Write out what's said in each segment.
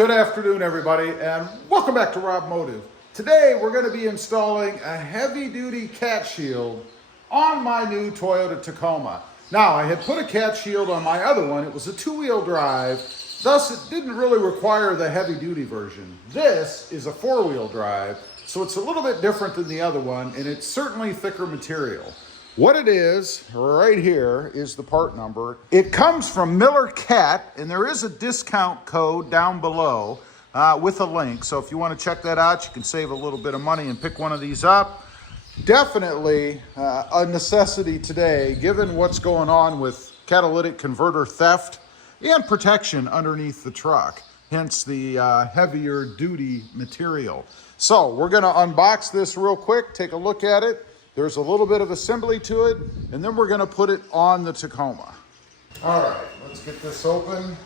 Good afternoon, everybody, and welcome back to RobMotive. Today, we're going to be installing a heavy-duty cat shield on my new Toyota Tacoma. Now, I had put a cat shield on my other one. It was a two-wheel drive, thus it didn't really require the heavy-duty version. This is a four-wheel drive, so it's a little bit different than the other one, and it's certainly thicker material. What it is, right here, is the part number. It comes from Miller Cat, and there is a discount code down below with a link. So if you want to check that out, you can save a little bit of money and pick one of these up. Definitely a necessity today, given what's going on with catalytic converter theft and protection underneath the truck, hence the heavier duty material. So we're going to unbox this real quick, take a look at it. There's a little bit of assembly to it, and then we're going to put it on the Tacoma. All right, let's get this open,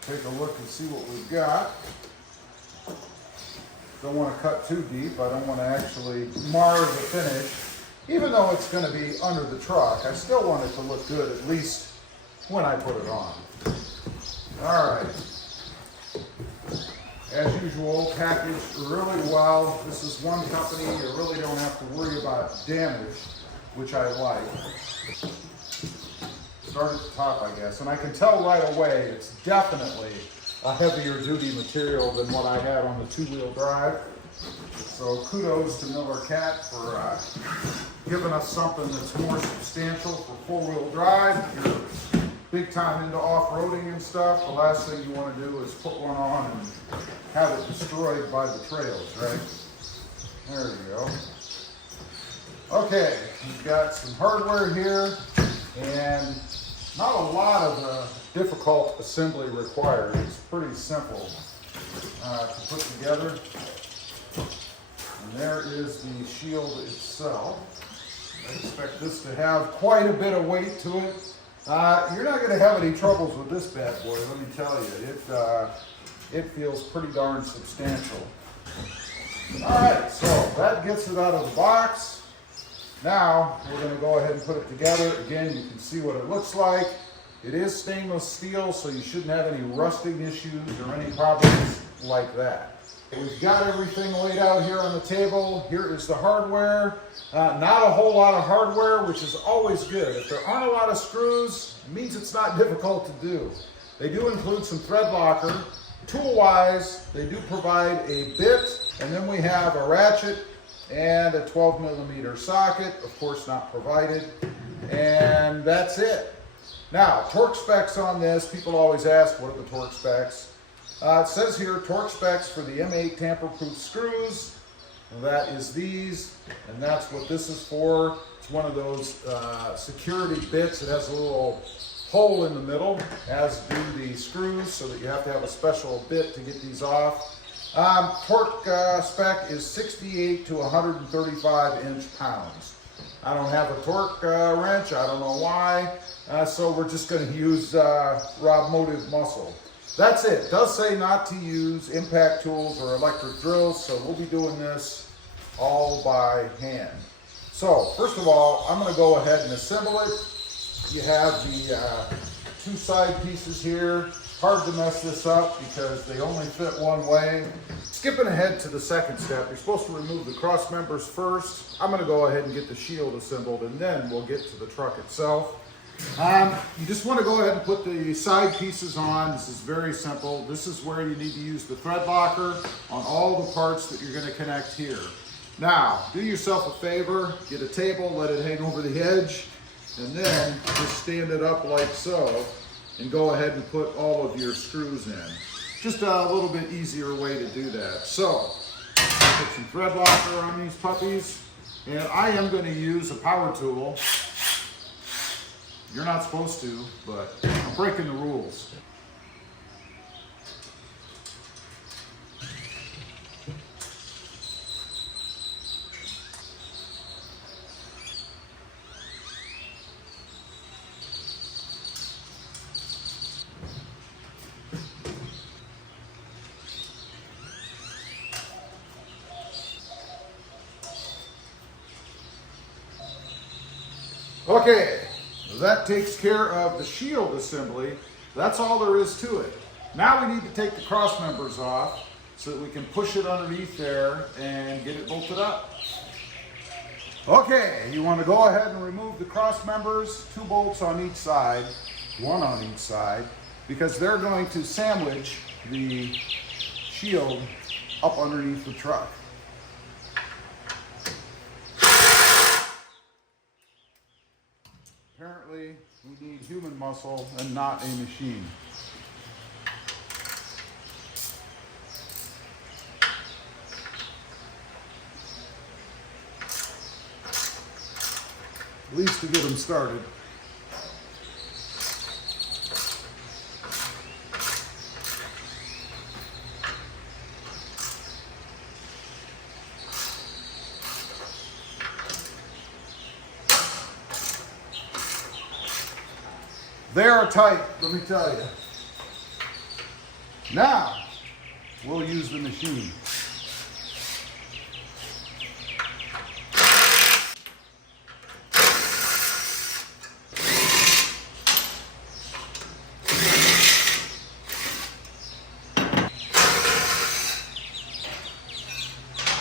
take a look and see what we've got. Don't want to cut too deep. I don't want to actually mar the finish. Even though it's going to be under the truck, I still want it to look good, at least when I put it on. All right. As usual, packaged really well. This is one company you really don't have to worry about damage, which I like. Start at the top, I guess. And I can tell right away it's definitely a heavier duty material than what I had on the two-wheel drive. So kudos to Miller Cat for giving us something that's more substantial for four-wheel drive. If you're big time into off-roading and stuff, the last thing you want to do is put one on and have it destroyed by the trails, right? There you go. Okay, we've got some hardware here, and not a lot of difficult assembly required. It's pretty simple to put together. And there is the shield itself. I expect this to have quite a bit of weight to it. You're not going to have any troubles with this bad boy, let me tell you. It feels pretty darn substantial. All right, so that gets it out of the box. Now we're going to go ahead and put it together. Again, you can see what it looks like. It is stainless steel, so you shouldn't have any rusting issues or any problems like that. We've got everything laid out here on the table. Here is the hardware. Not a whole lot of hardware, which is always good. If there aren't a lot of screws, it means it's not difficult to do. They do include some thread locker. Tool-wise, they do provide a bit, and then we have a ratchet and a 12mm socket, of course not provided, and that's it. Now, torque specs on this. People always ask, what are the torque specs? It says here, torque specs for the M8 tamper-proof screws. And that is these, and that's what this is for. It's one of those security bits. It has a little hole in the middle, as do the screws, so that you have to have a special bit to get these off. Torque spec is 68 to 135 inch-pounds. I don't have a torque wrench. I don't know why. So we're just going to use RobMotive muscle. That's it. It does say not to use impact tools or electric drills, so we'll be doing this all by hand. So first of all, I'm going to go ahead and assemble it. You have the two side pieces here. Hard to mess this up because they only fit one way. Skipping ahead to the second step, you're supposed to remove the cross members first. I'm going to go ahead and get the shield assembled, and then we'll get to the truck itself. You just want to go ahead and put the side pieces on. This is very simple. This is where you need to use the thread locker on all the parts that you're going to connect here. Now, do yourself a favor, get a table, let it hang over the edge, and then just stand it up like so, and go ahead and put all of your screws in. Just a little bit easier way to do that. So, put some thread locker on these puppies, and I am going to use a power tool. You're not supposed to, but I'm breaking the rules. Okay. That takes care of the shield assembly. That's all there is to it. Now we need to take the cross members off so that we can push it underneath there and get it bolted up. Okay, you want to go ahead and remove the cross members, 2 bolts on each side, 1 on each side, because they're going to sandwich the shield up underneath the truck. Apparently, we need human muscle and not a machine. At least to get them started. They are tight, let me tell you. Now, we'll use the machine.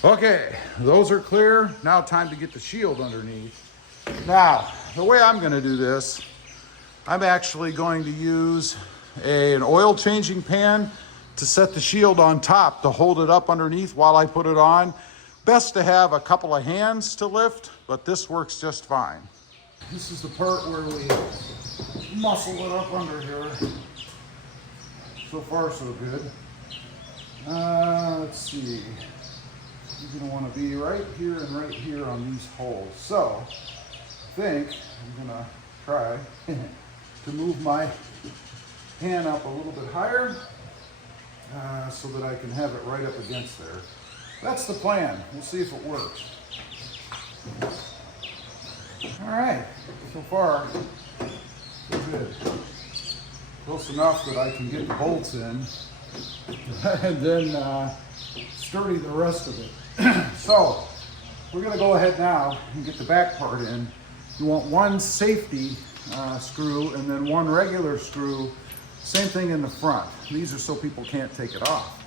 Okay, those are clear. Now time to get the shield underneath. Now, the way I'm going to do this, I'm actually going to use an oil changing pan to set the shield on top to hold it up underneath while I put it on. Best to have a couple of hands to lift, but this works just fine. This is the part where we muscle it up under here. So far, so good. Let's see. You're going to want to be right here and right here on these holes. So, I think I'm going to try to move my pan up a little bit higher so that I can have it right up against there. That's the plan. We'll see if it works. All right, so far, so good. Close enough that I can get the bolts in and then sturdy the rest of it. So, we're going to go ahead now and get the back part in. You want 1 safety screw and then 1 regular screw. Same thing in the front. These are so people can't take it off.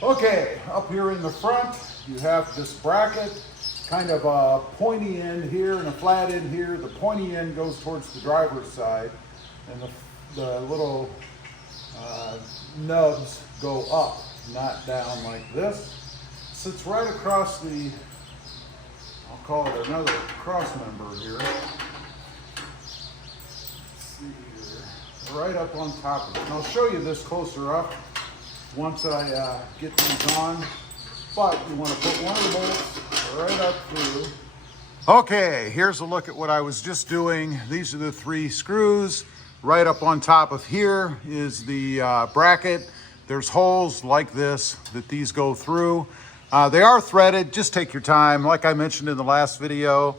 Okay, up here in the front, you have this bracket, kind of a pointy end here and a flat end here. The pointy end goes towards the driver's side, and the little nubs go up, not down like this. Sits right across the, I'll call it another cross member here. Let's see here. Right up on top of it. And I'll show you this closer up once I get these on. But you want to put one of the bolts right up through. Okay, here's a look at what I was just doing. These are the 3 screws. Right up on top of here is the bracket. There's holes like this that these go through. They are threaded. Just take your time. Like I mentioned in the last video,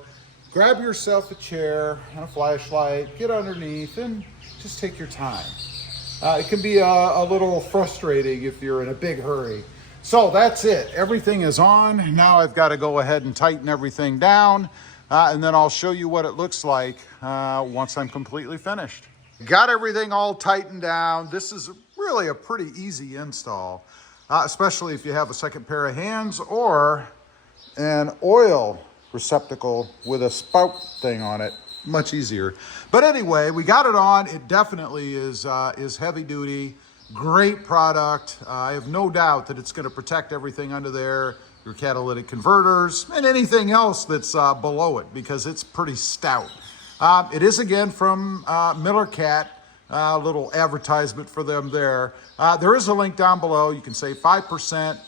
grab yourself a chair and a flashlight, get underneath, and just take your time. It can be a little frustrating if you're in a big hurry. So that's it. Everything is on. Now I've got to go ahead and tighten everything down, and then I'll show you what it looks like once I'm completely finished. Got everything all tightened down. This is really a pretty easy install, especially if you have a second pair of hands or an oil receptacle with a spout thing on it. Much easier. But anyway, we got it on. It definitely is heavy duty. Great product. I have no doubt that it's going to protect everything under there, your catalytic converters, and anything else that's below it, because it's pretty stout. It is, again, from Miller Cat. A little advertisement for them there. There is a link down below. You can save 5%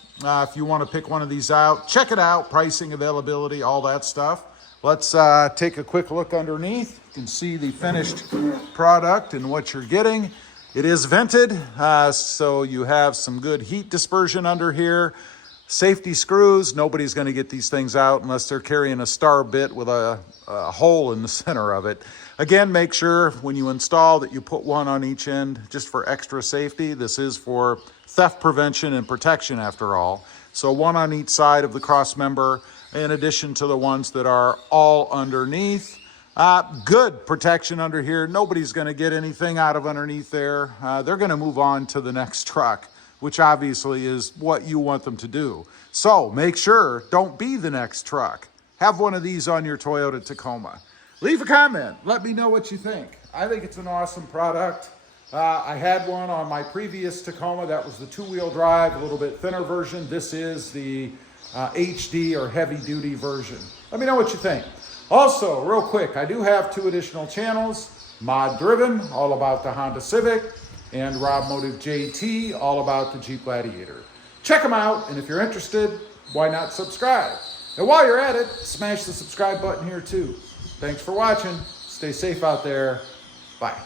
if you want to pick one of these out. Check it out. Pricing, availability, all that stuff. Let's take a quick look underneath. You can see the finished product and what you're getting. It is vented, so you have some good heat dispersion under here. Safety screws. Nobody's going to get these things out unless they're carrying a star bit with a hole in the center of it. Again, make sure when you install that you put one on each end just for extra safety. This is for theft prevention and protection after all. So one on each side of the cross member. in addition to the ones that are all underneath. Good protection under here. Nobody's going to get anything out of underneath there. They're going to move on to the next truck, which obviously is what you want them to do. So make sure, don't be the next truck. Have one of these on your Toyota Tacoma. Leave a comment. Let me know what you think. I think it's an awesome product. I had one on my previous Tacoma. That was the two-wheel drive, a little bit thinner version. This is the HD or heavy-duty version. Let me know what you think. Also, real quick, I do have 2 additional channels. Mod Driven, all about the Honda Civic, and RobMotive JT, all about the Jeep Gladiator. Check them out, and if you're interested, why not subscribe? And while you're at it, smash the subscribe button here too. Thanks for watching. Stay safe out there. Bye.